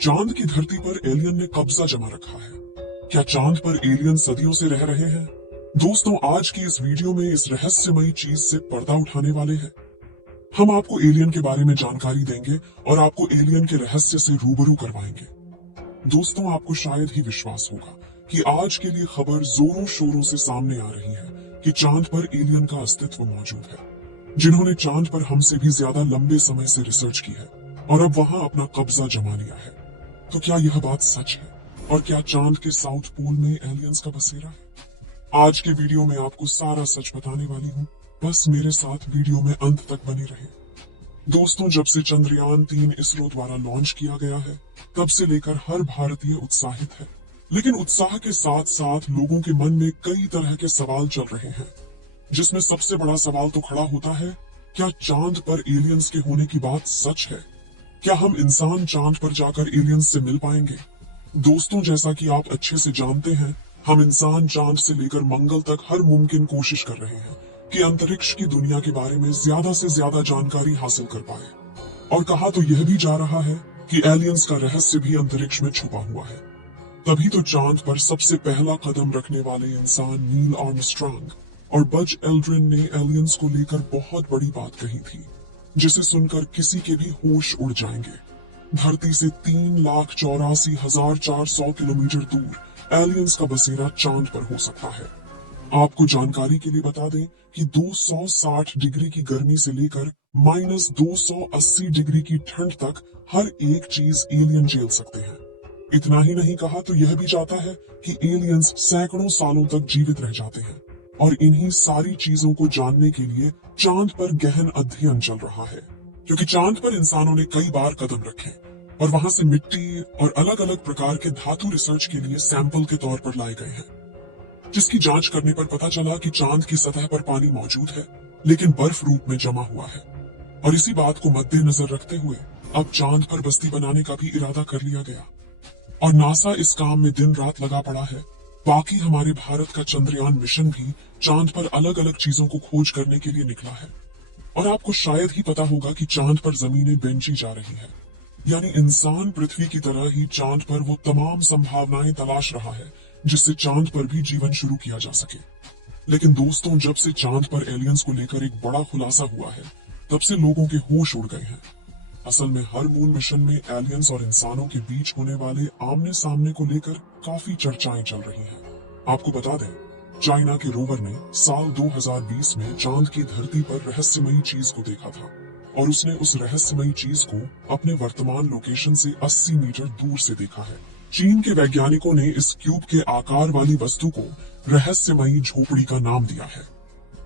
चांद की धरती पर एलियन ने कब्जा जमा रखा है। क्या चांद पर एलियन सदियों से रह रहे हैं? दोस्तों, आज की इस वीडियो में इस रहस्यमयी चीज से पर्दा उठाने वाले हैं। हम आपको एलियन के बारे में जानकारी देंगे और आपको एलियन के रहस्य से रूबरू करवाएंगे। दोस्तों, आपको शायद ही विश्वास होगा कि आज के लिए खबर जोरों शोरों से सामने आ रही है कि चांद पर एलियन का अस्तित्व मौजूद है, जिन्होंने चांद पर हमसे भी ज्यादा लंबे समय से रिसर्च की है और अब वहां अपना कब्जा जमा लिया है। तो क्या यह बात सच है? और क्या चांद के साउथ पोल में एलियंस का बसेरा है? आज के वीडियो में आपको सारा सच बताने वाली हूँ। बस मेरे साथ वीडियो में अंत तक बने रहे। दोस्तों, जब से चंद्रयान 3 इसरो द्वारा लॉन्च किया गया है, तब से लेकर हर भारतीय उत्साहित है। लेकिन उत्साह के साथ साथ लोगों के मन में कई तरह के सवाल चल रहे हैं, जिसमें सबसे बड़ा सवाल तो खड़ा होता है, क्या चांद पर एलियंस के होने की बात सच है? क्या हम इंसान चांद पर जाकर एलियंस से मिल पाएंगे? दोस्तों, जैसा कि आप अच्छे से जानते हैं, हम इंसान चांद से लेकर मंगल तक हर मुमकिन कोशिश कर रहे हैं कि अंतरिक्ष की दुनिया के बारे में ज्यादा से ज्यादा जानकारी हासिल कर पाए। और कहा तो यह भी जा रहा है कि एलियंस का रहस्य भी अंतरिक्ष में छुपा हुआ है। तभी तो चांद पर सबसे पहला कदम रखने वाले इंसान नील आर्मस्ट्रांग और बज एल्ड्रिन ने एलियंस को लेकर बहुत बड़ी बात कही थी, जिसे सुनकर किसी के भी होश उड़ जाएंगे। धरती से 3,84,400 किलोमीटर दूर एलियंस का बसेरा चांद पर हो सकता है। आपको जानकारी के लिए बता दें कि 260 डिग्री की गर्मी से लेकर -280 डिग्री की ठंड तक हर एक चीज एलियन झेल सकते हैं। इतना ही नहीं, कहा तो यह भी जाता है कि एलियंस सैकड़ों सालों तक जीवित रह जाते हैं। और इन्हीं सारी चीजों को जानने के लिए चांद पर गहन अध्ययन चल रहा है, क्योंकि चांद पर इंसानों ने कई बार कदम रखे और वहां से मिट्टी और अलग अलग प्रकार के धातु रिसर्च के लिए सैंपल के तौर पर लाए गए हैं, जिसकी जांच करने पर पता चला कि चांद की सतह पर पानी मौजूद है, लेकिन बर्फ रूप में जमा हुआ है। और इसी बात को मद्देनजर रखते हुए अब चांद पर बस्ती बनाने का भी इरादा कर लिया गया और नासा इस काम में दिन रात लगा पड़ा है। बाकी हमारे भारत का चंद्रयान मिशन भी चांद पर अलग अलग चीजों को खोज करने के लिए निकला है। और आपको शायद ही पता होगा कि चांद पर जमीनें बेंची जा रही है, यानी इंसान पृथ्वी की तरह ही चांद पर वो तमाम संभावनाएं तलाश रहा है जिससे चांद पर भी जीवन शुरू किया जा सके। लेकिन दोस्तों, जब से चांद पर एलियंस को लेकर एक बड़ा खुलासा हुआ है, तब से लोगों के होश उड़ गए हैं। असल में हर मून मिशन में एलियंस और इंसानों के बीच होने वाले आमने सामने को लेकर काफी चर्चाएं चल रही हैं। आपको बता दें, चाइना के रोवर ने साल 2020 में चांद की धरती पर रहस्यमयी चीज को देखा था और उसने उस रहस्यमयी चीज को अपने वर्तमान लोकेशन से 80 मीटर दूर से देखा है। चीन के वैज्ञानिकों ने इस क्यूब के आकार वाली वस्तु को रहस्यमयी झोपड़ी का नाम दिया है।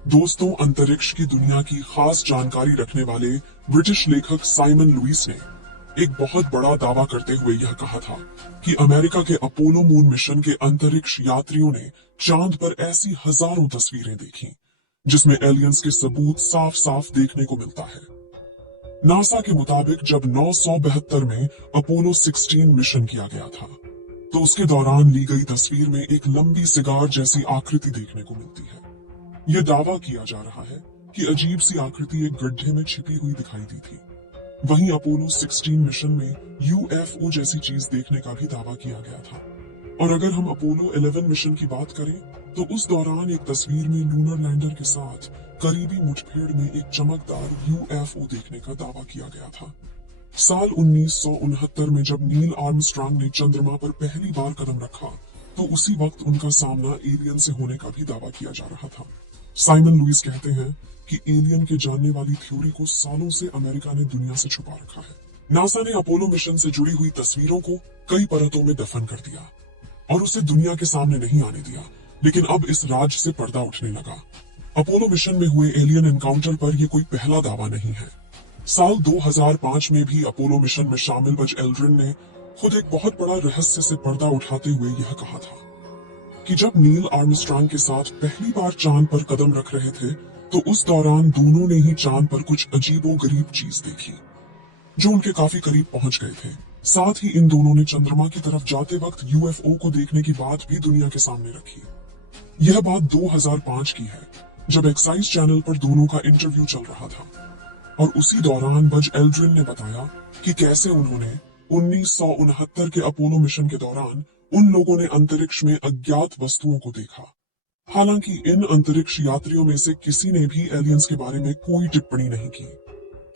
दोस्तों, अंतरिक्ष की दुनिया की खास जानकारी रखने वाले ब्रिटिश लेखक साइमन लुइस ने एक बहुत बड़ा दावा करते हुए यह कहा था कि अमेरिका के अपोलो मून मिशन के अंतरिक्ष यात्रियों ने चांद पर ऐसी हजारों तस्वीरें देखी, जिसमें एलियंस के सबूत साफ साफ देखने को मिलता है। नासा के मुताबिक जब 972 में अपोलो 16 मिशन किया गया था, तो उसके दौरान ली गई तस्वीर में एक लंबी सिगार जैसी आकृति देखने को मिलती है। यह दावा किया जा रहा है कि अजीब सी आकृति एक गड्ढे में छिपी हुई दिखाई दी थी। वहीं अपोलो 16 मिशन में यूएफओ जैसी चीज देखने का भी दावा किया गया था। और अगर हम अपोलो 11 मिशन की बात करें, तो उस दौरान एक तस्वीर में लूनर लैंडर के साथ करीबी मुठभेड़ में एक चमकदार यूएफओ देखने का दावा किया गया था। साल 1969 में जब नील आर्मस्ट्रांग ने चंद्रमा पर पहली बार कदम रखा, तो उसी वक्त उनका सामना एलियन से होने का भी दावा किया जा रहा था। साइमन लुइस कहते हैं कि एलियन के जानने वाली थ्योरी को सालों से अमेरिका ने दुनिया से छुपा रखा है। नासा ने अपोलो मिशन से जुड़ी हुई तस्वीरों को कई परतों में दफन कर दिया और उसे दुनिया के सामने नहीं आने दिया, लेकिन अब इस राज से पर्दा उठने लगा। अपोलो मिशन में हुए एलियन एनकाउंटर पर यह कोई पहला दावा नहीं है। साल 2005 में भी अपोलो मिशन में शामिल बज एल्ड्रिन ने खुद एक बहुत बड़ा रहस्य से पर्दा उठाते हुए यह कहा था कि जब नील आर्मस्ट्रांग के साथ पहली बार चांद पर कदम रख रहे थे, तो उस दौरान दोनों ने ही चांद पर कुछ अजीबोगरीब चीज देखी, जो उनके काफी करीब पहुंच गए थे। साथ ही इन दोनों ने चंद्रमा की तरफ जाते वक्त यूएफओ को देखने की बात भी दुनिया के सामने रखी। यह बात 2005 की है, जब एक्साइज चैनल पर दोनों का इंटरव्यू चल रहा था। और उसी दौरान बज एल्ड्रिन ने बताया कि कैसे उन्होंने 1969 के अपोलो मिशन के दौरान उन लोगों ने अंतरिक्ष में अज्ञात वस्तुओं को देखा। हालांकि इन अंतरिक्ष यात्रियों में से किसी ने भी एलियंस के बारे में कोई टिप्पणी नहीं की,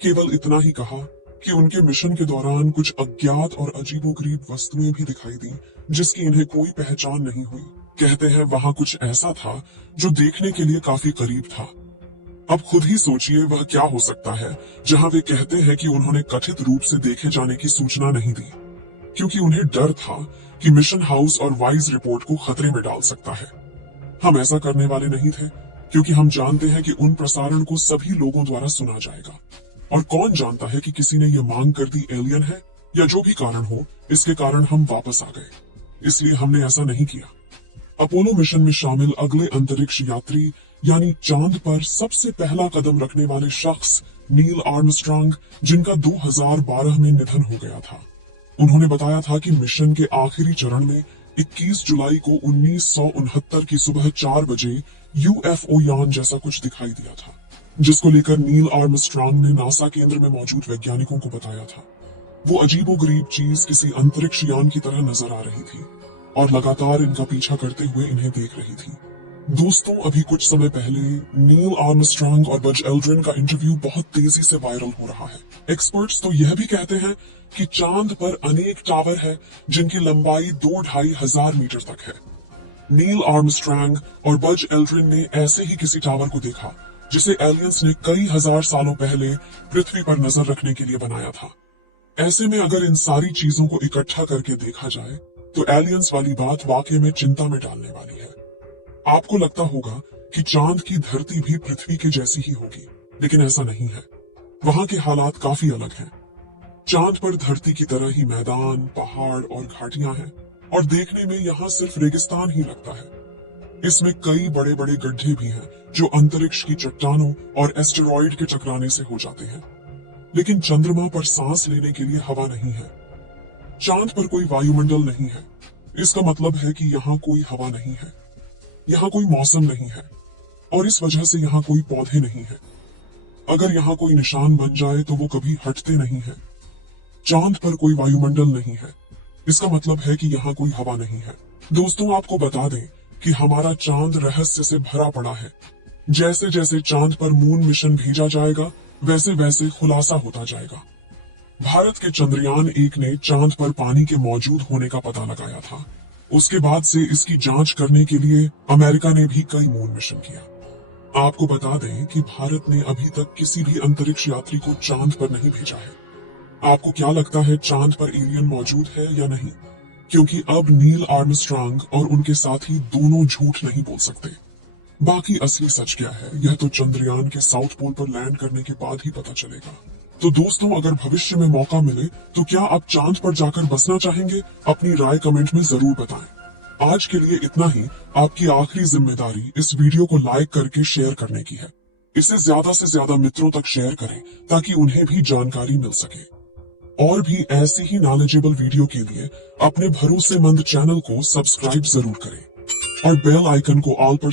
केवल इतना ही कहा कि उनके मिशन के दौरान कुछ अज्ञात और अजीबोगरीब वस्तुएं भी दिखाई दी जिसकी इन्हें कोई पहचान नहीं हुई। कहते हैं वहां कुछ ऐसा था जो देखने के लिए काफी करीब था। अब खुद ही सोचिए वह क्या हो सकता है जहां वे कहते हैं कि उन्होंने कथित रूप से देखे जाने की सूचना नहीं दी, क्योंकि उन्हें डर था कि मिशन हाउस और वाइज रिपोर्ट को खतरे में डाल सकता है। हम ऐसा करने वाले नहीं थे, क्योंकि हम जानते हैं कि उन प्रसारण को सभी लोगों द्वारा सुना जाएगा, और कौन जानता है कि किसी ने ये मांग कर दी एलियन है, या जो भी कारण हो इसके कारण हम वापस आ गए, इसलिए हमने ऐसा नहीं किया। अपोलो मिशन में शामिल अगले अंतरिक्ष यात्री यानी चांद पर सबसे पहला कदम रखने वाले शख्स नील आर्मस्ट्रांग, जिनका 2012 में निधन हो गया था। उन्होंने बताया था कि मिशन के आखिरी चरण में 21 जुलाई को 1969 की सुबह 4 बजे यूएफओ यान जैसा कुछ दिखाई दिया था, जिसको लेकर नील आर्मस्ट्रांग ने नासा केंद्र में मौजूद वैज्ञानिकों को बताया था। वो अजीबोगरीब चीज किसी अंतरिक्ष यान की तरह नजर आ रही थी और लगातार इनका पीछा करते हुए इन्हें देख रही थी। दोस्तों, अभी कुछ समय पहले नील आर्मस्ट्रांग और बज एल्ड्रिन का इंटरव्यू बहुत तेजी से वायरल हो रहा है। एक्सपर्ट्स तो यह भी कहते हैं कि चांद पर अनेक टावर है जिनकी लंबाई 2-2.5 हजार मीटर तक है। नील आर्मस्ट्रांग और बज एल्ड्रिन ने ऐसे ही किसी टावर को देखा जिसे एलियंस ने कई हजार सालों पहले पृथ्वी पर नजर रखने के लिए बनाया था। ऐसे में अगर इन सारी चीजों को इकट्ठा करके देखा जाए तो एलियंस वाली बात वाकई में चिंता में डालने वाली है। आपको लगता होगा कि चांद की धरती भी पृथ्वी के जैसी ही होगी, लेकिन ऐसा नहीं है। वहां के हालात काफी अलग हैं। चांद पर धरती की तरह ही मैदान, पहाड़ और घाटियां हैं, और देखने में यहाँ सिर्फ रेगिस्तान ही लगता है। इसमें कई बड़े बड़े गड्ढे भी हैं जो अंतरिक्ष की चट्टानों और एस्टेरॉयड के टकराने से हो जाते हैं। लेकिन चंद्रमा पर सांस लेने के लिए हवा नहीं है। चांद पर कोई वायुमंडल नहीं है। इसका मतलब है कि यहाँ कोई हवा नहीं है, यहाँ कोई मौसम नहीं है, और इस वजह से यहाँ कोई पौधे नहीं है। अगर यहाँ कोई निशान बन जाए तो वो कभी हटते नहीं है। चांद पर कोई वायुमंडल नहीं है, इसका मतलब है कि यहाँ कोई हवा नहीं है। दोस्तों, आपको बता दें कि हमारा चांद रहस्य से भरा पड़ा है। जैसे जैसे चांद पर मून मिशन भेजा जाएगा वैसे वैसे खुलासा होता जाएगा। भारत के चंद्रयान 1 ने चांद पर पानी के मौजूद होने का पता लगाया था। उसके बाद से इसकी जांच करने के लिए अमेरिका ने भी कई मून मिशन किया। आपको बता दें कि भारत ने अभी तक किसी भी अंतरिक्ष यात्री को चांद पर नहीं भेजा है। आपको क्या लगता है, चांद पर एलियन मौजूद है या नहीं? क्योंकि अब नील आर्मस्ट्रांग और उनके साथी दोनों झूठ नहीं बोल सकते। बाकी असली सच क्या है, यह तो चंद्रयान के साउथ पोल पर लैंड करने के बाद ही पता चलेगा। तो दोस्तों, अगर भविष्य में मौका मिले तो क्या आप चांद पर जाकर बसना चाहेंगे? अपनी राय कमेंट में जरूर बताएं। आज के लिए इतना ही। आपकी आखिरी जिम्मेदारी इस वीडियो को लाइक करके शेयर करने की है। इसे ज्यादा से ज्यादा मित्रों तक शेयर करें ताकि उन्हें भी जानकारी मिल सके। और भी ऐसे ही नॉलेजेबल वीडियो के लिए अपने भरोसेमंद चैनल को सब्सक्राइब जरूर करें और बेल आइकन को ऑल पर